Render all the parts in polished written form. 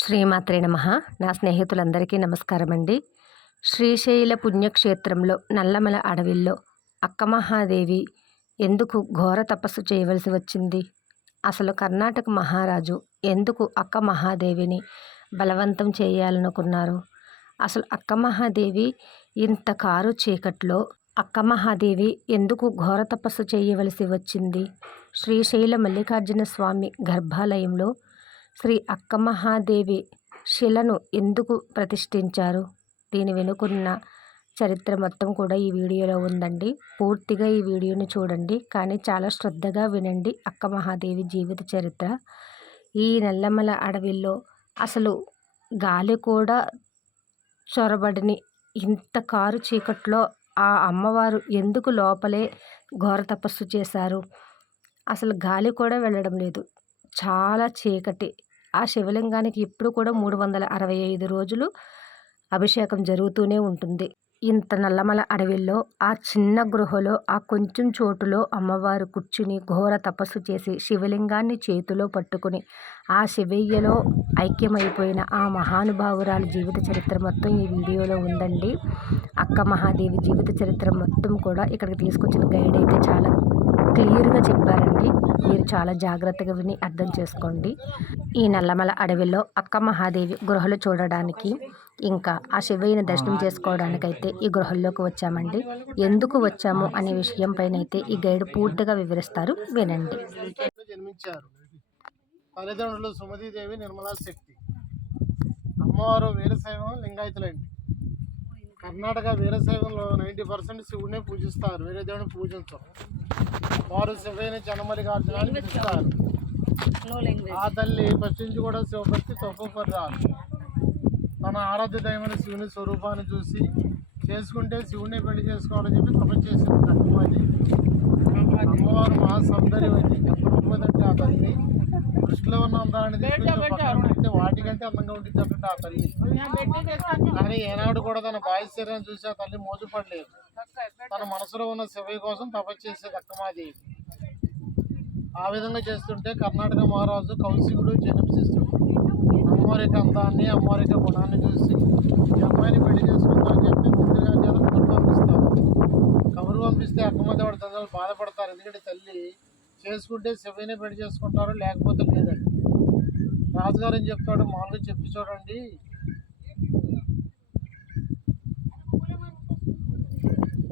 శ్రీమాత్రే నమః. నా స్నేహితులందరికీ నమస్కారం అండి. శ్రీశైల పుణ్యక్షేత్రంలో నల్లమల అడవిలో అక్కమహాదేవి ఎందుకు ఘోర తపస్సు చేయవలసి వచ్చింది? అసలు కర్ణాటక మహారాజు ఎందుకు అక్క మహాదేవిని బలవంతం చేయాలనుకున్నారు? అసలు అక్కమహాదేవి ఇంత కారు చీకట్లో అక్కమహాదేవి ఎందుకు ఘోర తపస్సు చేయవలసి వచ్చింది? శ్రీశైల మల్లికార్జున స్వామి గర్భాలయంలో శ్రీ అక్కమహాదేవి శిలను ఎందుకు ప్రతిష్ఠించారు? దీని వెనుకున్న చరిత్ర మొత్తం కూడా ఈ వీడియోలో ఉందండి. పూర్తిగా ఈ వీడియోని చూడండి, కానీ చాలా శ్రద్ధగా వినండి. అక్కమహాదేవి జీవిత చరిత్ర. ఈ నల్లమల అడవిలో అసలు గాలి కూడా చొరబడిని ఇంత కారు చీకట్లో ఆ అమ్మవారు ఎందుకు లోపలే ఘోర తపస్సు చేశారు? అసలు గాలి కూడా వెళ్ళడం లేదు, చాలా చీకటి. ఆ శివలింగానికి ఇప్పుడు కూడా 365 రోజులు అభిషేకం జరుగుతూనే ఉంటుంది. ఇంత నల్లమల అడవిలో ఆ చిన్న గృహలో ఆ కొంచెం చోటులో అమ్మవారు కూర్చుని ఘోర తపస్సు చేసి శివలింగాన్ని చేతిలో పట్టుకుని ఆ శివయ్యలో ఐక్యమైపోయిన ఆ మహానుభావురాలి జీవిత చరిత్ర మొత్తం ఈ వీడియోలో ఉందండి. అక్క మహాదేవి జీవిత చరిత్ర మొత్తం కూడా ఇక్కడికి తీసుకొచ్చిన గైడ్ అయితే చాలా క్లియర్గా చెప్పారండి. మీరు చాలా జాగ్రత్తగా విని అర్థం చేసుకోండి. ఈ నల్లమల అడవిలో అక్క మహాదేవి గృహలు చూడడానికి ఇంకా ఆ శివయ్యని దర్శనం చేసుకోవడానికైతే ఈ గృహల్లోకి వచ్చామండి. ఎందుకు వచ్చాము అనే విషయం పైన అయితే ఈ గైడ్ పూర్తిగా వివరిస్తారు, వినండి. జన్మించారు. తల్లిదండ్రులు సుమతీదేవి, నిర్మలా శక్తి. అమ్మవారు వీరశైవం, లింగాయతులండి. కర్ణాటక వీరశైవంలో 90% శివుడినే పూజిస్తారు, వేరే దేవుడిని పూజించరు. వారు శివయ్యని జనమల్లికార్జునాన్ని పిలుస్తారు. ఆ తల్లి ఫస్ట్ నుంచి కూడా శివభక్తి తప్పుపడ్డారు. తన ఆరాధ్య దైవమైన శివుని స్వరూపాన్ని చూసి చేసుకుంటే శివుడిని పెళ్లి చేసుకోవాలని చెప్పి తపస్సు చేసింది అమ్మవారి. అమ్మవారు మహాసౌందర్యవతి. ఎంత గొప్పదంటే ఆ తల్లి దృష్టిలో ఉన్న అందాన్ని తీసుకుంటే వాటికంటే అందంగా ఉంటుంది అంటే ఆ తల్లి. కానీ ఏనాడు కూడా తన బాహ్యశరీరాన్ని చూసి ఆ తల్లి మోజుపడలేదు. తన మనసులో ఉన్న శివయ్య కోసం తపస్సు చేసేది అక్కమాదేవి. ఆ విధంగా చేస్తుంటే కర్ణాటక మహారాజు కౌశికుడు జన్మశిస్తుడు అమ్మవారి యొక్క అందాన్ని, అమ్మవారి యొక్క గుణాన్ని చూసి ఈ అమ్మాయిని పెళ్లి చేసుకుందామని చెప్పి ముందుగా కబురు పంపిస్తారు. కబురు పంపిస్తే అక్కమ్మదేవుడు తండ్రులు బాధపడతారు. ఎందుకంటే తల్లి చేసుకుంటే శివయ్యనే పెళ్లి చేసుకుంటారు, లేకపోతే లేదండి. రాజుగారు ఏం చెప్తాడు, మామూలుగా చెప్పి చూడండి,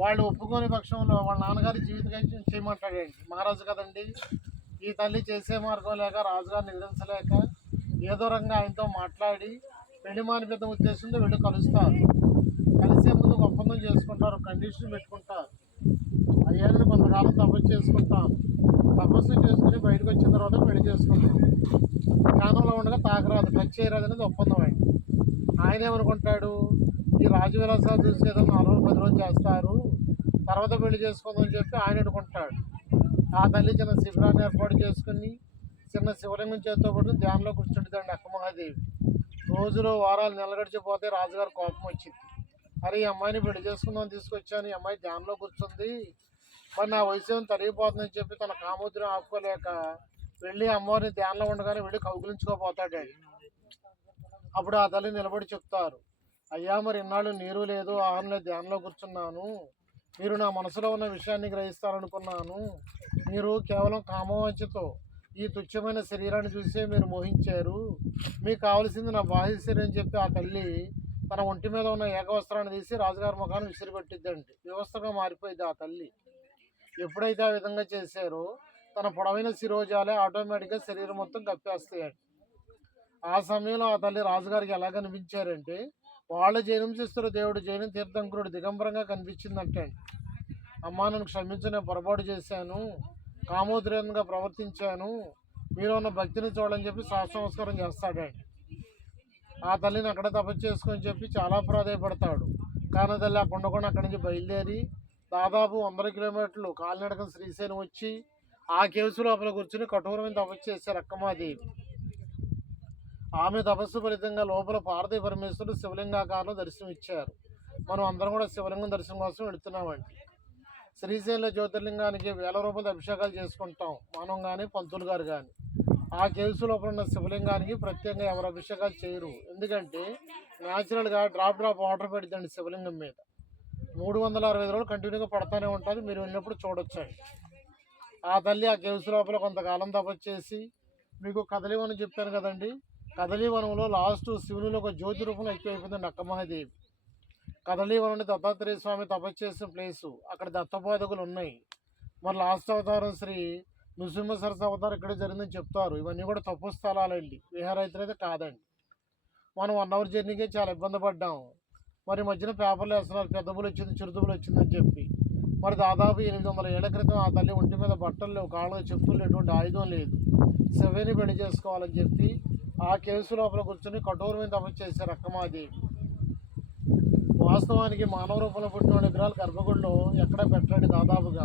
వాళ్ళు ఒప్పుకోని పక్షంలో వాళ్ళ నాన్నగారి జీవితం చేయమంటాడండి. మహారాజు కదండి. ఈ తల్లి చేసే మార్గం లేక రాజుగారిని ఎదిరించలేక ఏదో రంగా ఆయనతో మాట్లాడి పెళ్లి మానిపెద్ద ఉద్దేశంతో వెళ్ళి కలుస్తారు. కలిసే ముందు ఒప్పందం చేసుకుంటారు, కండిషన్ పెట్టుకుంటారు. అయ్యాన్ని కొంతకాలం తపస్సు చేసుకుంటాను. తపస్సు చేసుకుని బయటకు వచ్చిన తర్వాత పెళ్లి చేసుకుంటాం. జ్ఞానంలో ఉండగా తాకరాదు, టచ్ చేయరాదు అనేది ఒప్పందం అండి. ఆయన ఏమనుకుంటాడు, ఈ రాజు విలాసాలు చూసి ఏదో 4 రోజులు 10 రోజులు చేస్తారు, తర్వాత పెళ్లి చేసుకుందామని చెప్పి ఆయన అనుకుంటాడు. ఆ తల్లి చిన్న శిబిరాన్ని ఏర్పాటు చేసుకుని చిన్న శివలింగం చేతితో పట్టుకుని ధ్యానంలో కూర్చుంటుందండి అక్కమహాదేవి. రోజులు వారాలు నిలగడిచిపోతే రాజుగారు కోపం వచ్చింది. అరే, ఈ అమ్మాయిని పెళ్లి చేసుకుందామని తీసుకొచ్చాను, ఈ అమ్మాయి ధ్యానంలో కూర్చుంది, మరి నా వయసు తరిగిపోతుందని చెప్పి తన కామోద్రం ఆపుకోలేక వెళ్ళి అమ్మవారిని ధ్యానంలో ఉండగానే వెళ్ళి కౌగిలించుకోపోతాడండి. అప్పుడు ఆ తల్లి నిలబడి చెప్తారు, అయ్యా, మరి ఇన్నాళ్ళు నీరు లేదు, ఆహారం లేదు, ధ్యానంలో కూర్చున్నాను. మీరు నా మనసులో ఉన్న విషయాన్ని గ్రహిస్తారనుకున్నాను. మీరు కేవలం కామవాంఛతో ఈ తుచ్చమైన శరీరాన్ని చూసే మీరు మోహించారు. మీకు కావాల్సింది నా బాహ్య శరీరం అని చెప్పి ఆ తల్లి తన ఒంటి మీద ఉన్న ఏకవస్త్రాన్ని తీసి రాజుగారి ముఖాన్ని విసిరిపెట్టిద్దండి. వ్యవస్థగా మారిపోయింది ఆ తల్లి. ఎప్పుడైతే ఆ విధంగా చేశారో తన పొడవైన శిరోజాలే ఆటోమేటిక్గా శరీరం మొత్తం కప్పేస్తాయండి. ఆ సమయంలో ఆ తల్లి రాజుగారికి ఎలా కనిపించారంటే, వాళ్ళు జైనంశిస్తున్న దేవుడు జైన తీర్థంకరుడు దిగంబరంగా కనిపించిందంటే, అమ్మా, నన్ను క్షమించు, నేను పొరపాటు చేశాను, కామోద్రేయంగా ప్రవర్తించాను, మీరు ఉన్న భక్తిని చూడని చెప్పి నమస్కారం చేస్తాడండి. ఆ తల్లిని అక్కడ తపస్సు చేసుకొని చెప్పి చాలా ప్రాధాయపడతాడు. కానీ తల్లి ఆ కొండకుండా అక్కడి నుంచి బయలుదేరి దాదాపు 100 కిలోమీటర్లు కాలినడకం శ్రీశైలం వచ్చి ఆ కేవ్స్ లోపల కూర్చుని కఠోరమైన తపస్సు చేశారు అక్కమాదేవి. ఆమె తపస్సు ఫలితంగా లోపల పార్వతీ పరమేశ్వరుడు శివలింగాకారంలో దర్శనం ఇచ్చారు. మనం అందరం కూడా శివలింగం దర్శనం కోసం వెళుతున్నామండి. శ్రీశైల జ్యోతిర్లింగానికి 1000 రూపాయల అభిషేకాలు చేసుకుంటాం, మనం కానీ పంతులు గారు కానీ. ఆ కేవ్స్ లోపల ఉన్న శివలింగానికి ప్రత్యేకంగా ఎవరు అభిషేకాలు చేయరు. ఎందుకంటే న్యాచురల్గా డ్రాప్ వాటర్ పెడుతుంది శివలింగం మీద. 365 రోజులు కంటిన్యూగా పడతానే ఉంటుంది. మీరు వెళ్ళినప్పుడు చూడొచ్చండి. ఆ తల్లి ఆ కేవ్స్ లోపల కొంతకాలం తపస్సు చేసి, మీకు కదలీవనం చెప్పాను కదండి, కదలీవనంలో లాస్ట్ శివునిలో ఒక జ్యోతి రూపంలో ఎక్కువైపోయిందండి అక్కమహాదేవి. కదలీవనం దత్తాత్రేయ స్వామి తపస్సు చేసిన ప్లేసు. అక్కడ దత్తబోధకులు ఉన్నాయి. మరి లాస్ట్ అవతారం శ్రీ నృసింహ సరస్సు అవతారం ఇక్కడ జరిగిందని చెప్తారు. ఇవన్నీ కూడా తప్పు స్థలాలండి, విహారయాత్ర అయితే కాదండి. మనం 1 అవర్ జర్నీకే చాలా ఇబ్బంది పడ్డాము. మరి మధ్యన పేపర్లు వేస్తున్నారు పెద్దబులు వచ్చింది చిరుతుబులు వచ్చిందని చెప్పి. మరి దాదాపు 800 ఏళ్ల క్రితం ఆ తల్లి ఒంటి మీద బట్టలు లేవు, కాళ్ళ చెప్పులు, ఎటువంటి ఆయుధం లేదు, శవేని పెళ్లి చేసుకోవాలని చెప్పి ఆ కేసు లోపల కూర్చొని కఠోరమైన తపస్సు చేశారు అక్కమాదేవి. వాస్తవానికి మానవ రూపంలో పుట్టిన విగ్రహాలు గర్భగుడిలో ఎక్కడ పెట్టండి. దాదాపుగా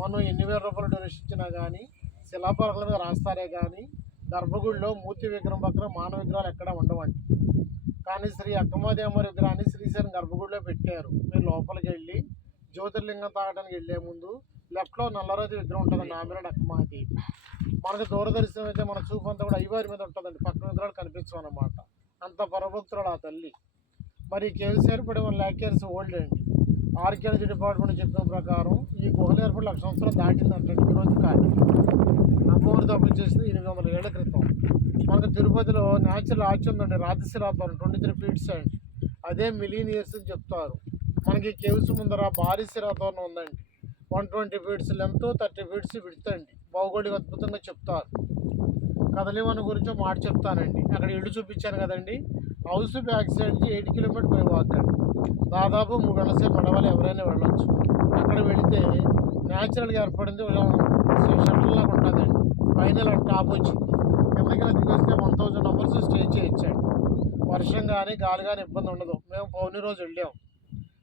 మనం ఎన్ని వేల రూపాయలు డొనేషన్ ఇచ్చినా కానీ, శిలాపలకల మీద రాస్తారే కానీ గర్భగుడిలో మూర్తి విగ్రహం పక్కన మానవ విగ్రహాలు ఎక్కడ ఉండవండి. కానీ శ్రీ అక్కమాదేవి విగ్రహాన్ని శ్రీశైలం గర్భగుడిలో పెట్టారు. మీరు లోపలికి వెళ్ళి జ్యోతిర్లింగం తాగడానికి వెళ్ళే ముందు లెఫ్ట్లో నల్లరాతి విగ్రహం ఉంటుందండి, ఆమె అక్కమాదేవి. మనకు దూరదర్శనం అయితే మన చూపు అంతా కూడా అయ్యవారి మీద ఉంటుందండి, పక్కన విగ్రహాలు కనిపించవు అన్నమాట. అంత పరభక్తురాలు ఆ తల్లి. మరి కేవ్స్ ఏర్పడి 1 lakh years ఓల్డ్ అండి. ఆర్కియాలజీ డిపార్ట్మెంట్ చెప్పిన ప్రకారం ఈ గుహలు ఏర్పడి 1,00,000 సంవత్సరాలు దాటిందంటే ఈరోజు కాదు. అమ్మవారి తపస్సు చేసింది 800 ఏళ్ల క్రితం. మనకు తిరుపతిలో న్యాచురల్ ఆర్చ్ ఉందండి, రాతిశిలాపారం 23 feet అండి. అదే మిలియన్ ఇయర్స్ అని చెప్తారు. మనకి కేవ్స్ ముందర భారీ శిలాతోరణం ఉందండి, 120 feet లెంత్, 30 feet విడ్త్ అండి. భౌగోళిక అద్భుతంగా చెప్తారు. కదలీవనం గురించి మాట చెప్తానండి. అక్కడ ఇల్లు చూపించాను కదండి, హౌస్ బ్యాక్ సైడ్కి 8 kilometers పై వాక్ అండి. దాదాపు 3 గంటల సేపు నడవాలి, ఎవరైనా వెళ్ళొచ్చు. అక్కడ వెళితే న్యాచురల్గా ఏర్పడింది షెల్టర్ లాగా ఉంటుందండి. పైన టాప్ వచ్చింది, కిందకి దిగొస్తే 1000 numbers స్టే చేయొచ్చండి. వర్షం కానీ గాలి కానీ ఇబ్బంది ఉండదు. మేము పౌర్ణమి రోజు వెళ్ళాం.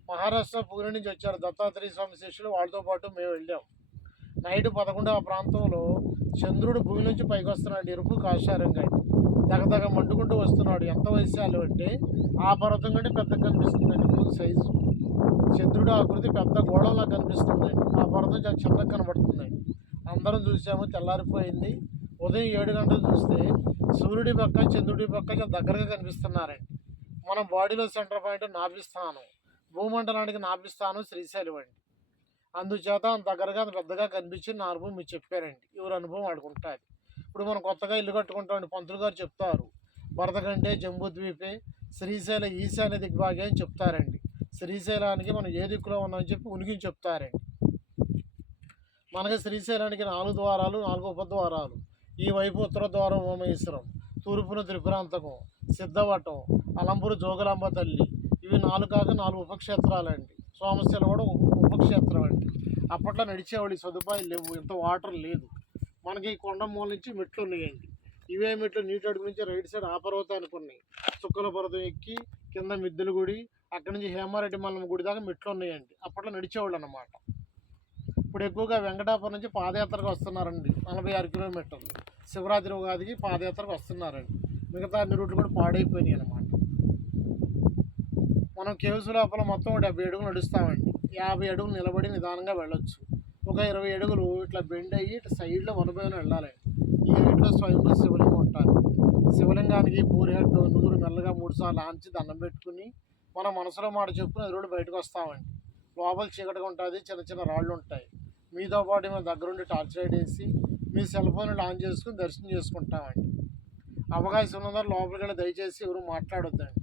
మహారాష్ట్ర పూణే నుంచి వచ్చారు దత్తాత్రేయ స్వామి శిష్యులు, వాళ్ళతో పాటు మేము వెళ్ళాం. నైట్ 11 ఆ ప్రాంతంలో చంద్రుడు భూమి నుంచి పైకి వస్తున్నాడు, ఎరుపు కాషారంగా దగదగ మండుకుంటూ వస్తున్నాడు. ఎంత వయస్సాలు అంటే ఆ పర్వతం కంటే పెద్దగా కనిపిస్తుందండి ముందు సైజు. చంద్రుడు ఆకృతి పెద్ద గోడలా కనిపిస్తుందండి, ఆ పర్వతం చాలా చిన్నగా కనబడుతుందండి. అందరం చూసాము, తెల్లారిపోయింది. ఉదయం 7 గంటలు చూస్తే సూర్యుడి పక్క చంద్రుడి పక్క చాలా దగ్గరగా కనిపిస్తున్నారండి. మన బాడీలో సెంటర్ పాయింట్ నాభిస్థానం, భూమండలానికి నాభిస్థానం శ్రీశైలం అండి. అందుచేత అంత దగ్గరగా అంత పెద్దగా కనిపించి నా అనుభవం మీకు చెప్పారండి. ఎవరి అనుభవం వాడుకుంటుంది. ఇప్పుడు మనం కొత్తగా ఇల్లు కట్టుకుంటామండి, పంతులు గారు చెప్తారు భరతకంటే జంబూద్వీపే శ్రీశైల ఈశాన్య దిగ్భాగే అని చెప్తారండి. శ్రీశైలానికి మనం ఏ దిక్కులో ఉన్నామని చెప్పి ఉనికిని చెప్తారండి. మనకి శ్రీశైలానికి 4 ద్వారాలు, 4 ఉపద్వారాలు. ఈ వైపు ఉత్తర ద్వారం ఉమేశ్వరం, తూర్పున త్రిపురాంతకం, సిద్ధవటం, అలంపూరు జోగులాంబ తల్లి. ఇవి 4 కాక 4 ఉపక్షేత్రాలండి. సోమశిల కూడా ఉపక్షేత్రం అండి. అప్పట్లో నడిచేవాళ్ళు, సదుపాయాలు లేవు, ఇంత వాటర్ లేదు. మనకి కొండ మూల నుంచి మెట్లు ఉన్నాయండి. ఇవే మెట్లు నీటి అడుగు నుంచి రైట్ సైడ్ ఆ పర్వతానికి ఉన్నాయి. చుక్కల పర్వతం ఎక్కి కింద మిద్దెల గుడి, అక్కడి నుంచి హేమారెడ్డి మల్లమ్మ గుడి దాకా మెట్లు ఉన్నాయండి. అప్పట్లో నడిచేవాళ్ళు అన్నమాట. ఇప్పుడు ఎక్కువగా వెంకటాపురం నుంచి పాదయాత్రకు వస్తున్నారండి, 46 kilometers. శివరాత్రి ఉగాదికి పాదయాత్రకు వస్తున్నారండి. మిగతా అన్ని రూట్లు కూడా పాడైపోయినాయి అన్నమాట. మనం కేవ్స్ లోపల మొత్తం 70 అడుగులు నడుస్తామండి. 50 అడుగులు నిలబడి నిదానంగా వెళ్ళొచ్చు. ఒక 20 అడుగులు ఇట్లా బెండ్ అయ్యి ఇట్లా సైడ్లో 1/1 వెళ్ళాలండి. ఈ హైట్లో స్వయంలో శివలింగం ఉంటుంది. శివలింగానికి పూరేట్ నుదురు మెల్లగా 3 సార్లు ఆంచి దండం పెట్టుకుని మనం మనసులో మాట చెప్పుకుని ఎదురుడు బయటకు వస్తామండి. లోపల చీకటిగా ఉంటుంది, చిన్న చిన్న రాళ్ళు ఉంటాయి. మీతో పాటు మేము దగ్గరుండి టార్చ్ లైట్ వేసి మీ సెల్ ఫోన్ ఆన్ చేసుకుని దర్శనం చేసుకుంటామండి. అవకాశం ఉన్నదారు లోపలికి వెళ్ళి దయచేసి ఎవరు మాట్లాడొద్దండి.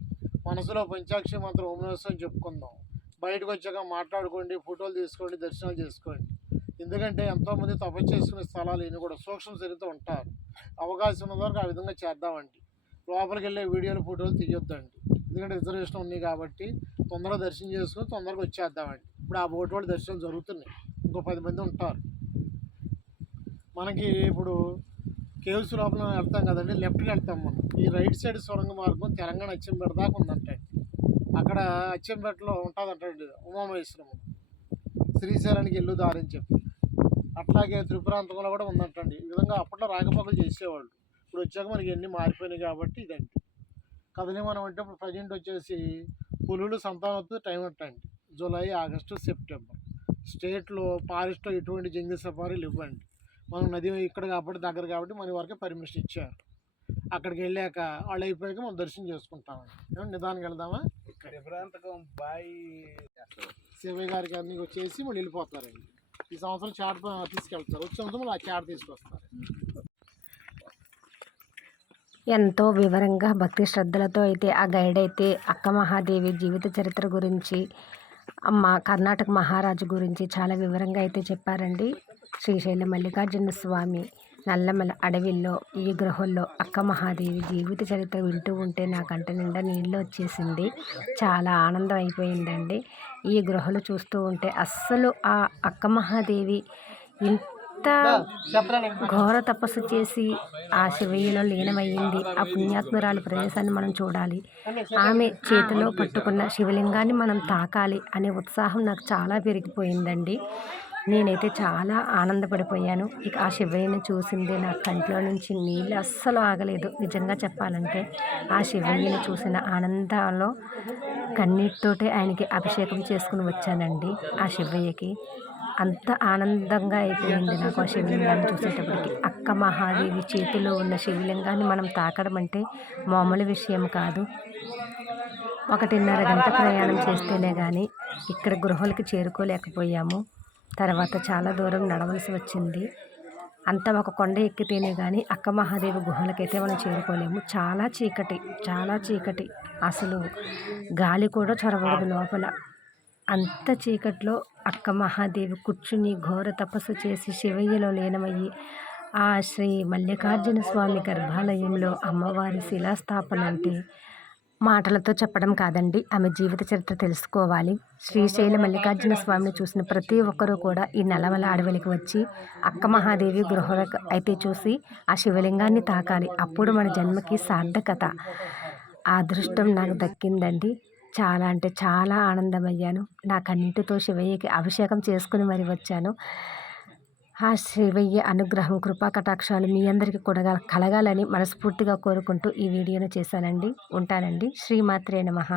మనసులో పంచాక్షరి మంత్రం ఓం నమః శివాయ చెప్పుకుందాం. బయటకు వచ్చాక మాట్లాడుకోండి, ఫోటోలు తీసుకోండి, దర్శనాలు చేసుకోండి. ఎందుకంటే ఎంతోమంది తపస్సు చేసుకునే స్థలాలు ఇన్ని కూడా సూక్ష్మ శరీరంతో ఉంటారు. అవకాశం ఉన్న వరకు ఆ విధంగా చేద్దామండి. లోపలికి వెళ్ళే వీడియోలు ఫోటోలు తీయొద్దండి. ఎందుకంటే రిజర్వేషన్ ఉంది కాబట్టి తొందరగా దర్శనం చేసుకుని తొందరగా వచ్చేద్దామండి. ఇప్పుడు ఆ బోటు వాళ్ళు దర్శనం జరుగుతున్నాయి, ఇంకో 10 మంది ఉంటారు. మనకి ఇప్పుడు కేవ్స్ లోపల వెళ్తాం కదండి, లెఫ్ట్కి వెళ్తాం మనం. ఈ రైట్ సైడ్ సొరంగ మార్గం తెలంగాణ అచ్చంపేట దాకా ఉందంటే, అక్కడ అచ్చంపేటలో ఉంటుందంటండి ఉమామహేశ్వరం, శ్రీశైలానికి ఎల్లు దారని చెప్పి. అట్లాగే త్రిపురాంతంలో కూడా ఉందంటండి. ఈ విధంగా అప్పట్లో రాకపోకలు చేసేవాళ్ళు. ఇప్పుడు వచ్చాక మనకి ఎన్ని మారిపోయినాయి కాబట్టి ఇదండి. కదలీవనం అంటే ఇప్పుడు ప్రజెంట్ వచ్చేసి పులులు సంతానోత్పత్తి టైం అంటండి జూలై, ఆగస్టు, సెప్టెంబర్. స్టేట్లో ఫారెస్ట్లో ఎటువంటి జంగిల్ సఫారీలు ఇవ్వండి. మనం నది ఇక్కడ కాబట్టి దగ్గర కాబట్టి మన వరకే పర్మిషన్ ఇచ్చారు. అక్కడికి వెళ్ళాక వాళ్ళు అయిపోయాక మనం దర్శనం చేసుకుంటామండి. ఏమండి నిదానికి వెళ్దామా? శివయ్య గారికి అన్ని వచ్చేసి మళ్ళీ వెళ్ళిపోతారండి. ఈ సంవత్సరం చాట్ తీసుకెళ్తారు, వచ్చే సంవత్సరం మళ్ళీ ఆ చాట్ తీసుకొస్తారు. ఎంతో వివరంగా భక్తి శ్రద్ధలతో అయితే ఆ గైడ్ అయితే అక్క మహాదేవి జీవిత చరిత్ర గురించి మా కర్ణాటక మహారాజు గురించి చాలా వివరంగా అయితే చెప్పారండి. శ్రీశైల మల్లికార్జున స్వామి నల్లమల అడవిలో ఈ గృహంలో అక్క మహాదేవి జీవిత చరిత్ర వింటూ ఉంటే నా కంటి నిండా నీళ్ళు వచ్చేసింది. చాలా ఆనందం అయిపోయిందండి. ఈ గృహలు చూస్తూ ఉంటే అస్సలు ఆ అక్క మహాదేవి ఇంత ఘోర తపస్సు చేసి ఆ శివయ్యలో లీనమయ్యింది. ఆ పుణ్యాత్మరాలి ప్రదేశాన్ని మనం చూడాలి, ఆమె చేతిలో పట్టుకున్న శివలింగాన్ని మనం తాకాలి అనే ఉత్సాహం నాకు చాలా పెరిగిపోయిందండి. నేనైతే చాలా ఆనందపడిపోయాను. ఇక ఆ శివయ్యని చూసింది నా కంట్లో నుంచి నీళ్ళు అస్సలు ఆగలేదు. నిజంగా చెప్పాలంటే ఆ శివయ్యని చూసిన ఆనందంలో కన్నీటితోటే ఆయనకి అభిషేకం చేసుకుని వచ్చానండి. ఆ శివయ్యకి అంత ఆనందంగా అయిపోయింది నాకు ఆ శివలింగాన్ని చూసేటప్పటికి. అక్క మహాదేవి చేతిలో ఉన్న శివలింగాన్ని మనం తాకడం అంటే మామూలు విషయం కాదు. 1.5 గంట ప్రయాణం చేస్తేనే కానీ ఇక్కడ గృహలకి చేరుకోలేకపోయాము. తర్వాత చాలా దూరం నడవలసి వచ్చింది. అంతా ఒక కొండ ఎక్కితేనే కానీ అక్క మహాదేవి గుహలకైతే మనం చేరుకోలేము. చాలా చీకటి, చాలా చీకటి. అసలు గాలి కూడా చొరబడదు లోపల. అంత చీకట్లో అక్క మహాదేవి కూర్చుని ఘోర తపస్సు చేసి శివయ్యలో లీనమయ్యి ఆ శ్రీ మల్లికార్జున స్వామి గర్భాలయంలో అమ్మవారి శిలాస్థాపన అంటే మాటలతో చెప్పడం కాదండి, ఆమె జీవిత చరిత్ర తెలుసుకోవాలి. శ్రీశైల మల్లికార్జున స్వామిని చూసిన ప్రతి ఒక్కరూ కూడా ఈ నల్లమల అడవులకి వచ్చి అక్క మహాదేవి గృహలకు అయితే చూసి ఆ శివలింగాన్ని తాకాలి. అప్పుడు మన జన్మకి సార్థకత. ఆ అదృష్టం నాకు దక్కిందండి. చాలా అంటే చాలా ఆనందమయ్యాను. నా కన్నీటితో శివయ్యకి అభిషేకం చేసుకుని మరి వచ్చాను. ఆ శివయ్య అనుగ్రహం, కృపా కటాక్షాలు మీ అందరికీ కూడా కలగాలని మనస్ఫూర్తిగా కోరుకుంటూ ఈ వీడియోను చేశానండి. ఉంటానండి. శ్రీమాత్రే నమః.